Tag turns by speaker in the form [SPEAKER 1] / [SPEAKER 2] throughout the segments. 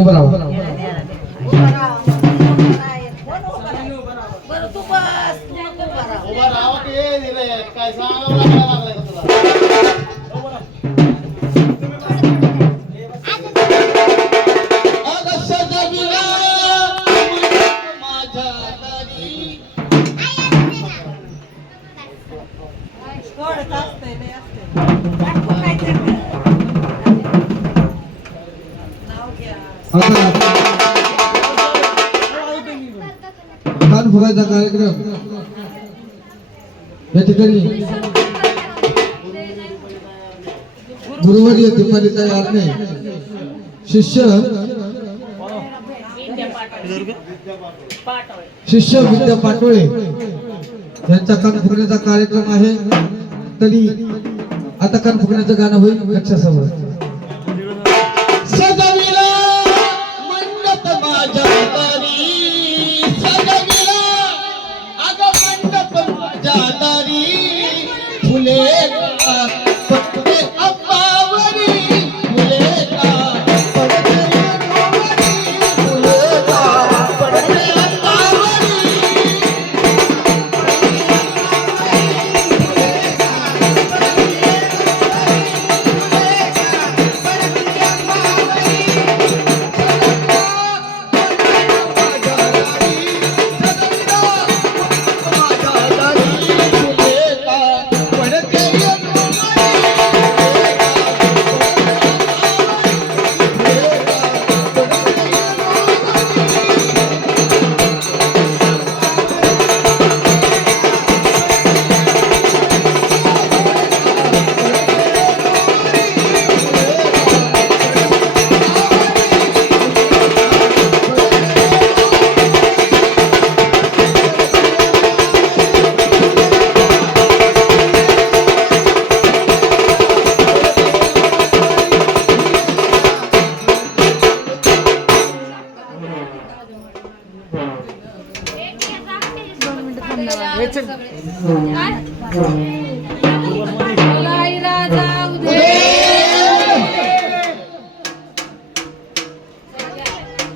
[SPEAKER 1] उभं राहा
[SPEAKER 2] बरं तू बस तू उभा राहा.
[SPEAKER 3] उभा राहावं की हे दिलंय. काय सांगावं लागायला लागलंय का तुला? अगं सजविला माझ्या दारी.
[SPEAKER 2] थोडंच असतंय, लय असतंय.
[SPEAKER 1] कान फुगायचा कार्यक्रम या ठिकाणी गुरुवारी दीपालीचा याद नाही शिष्य शिष्य विद्या पाटोळे यांचा कान फुगण्याचा कार्यक्रम आहे. तरी आता कान फुगण्याचं गाणं होईल
[SPEAKER 3] कक्षासमोर का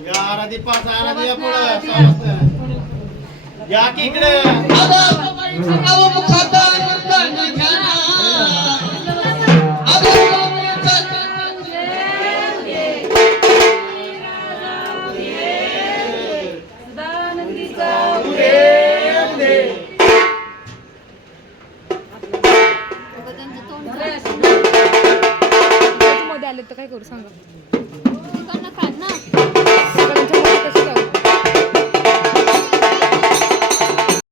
[SPEAKER 3] या आराधी पाच या पुढं या की इकडे 絶対高いから3月。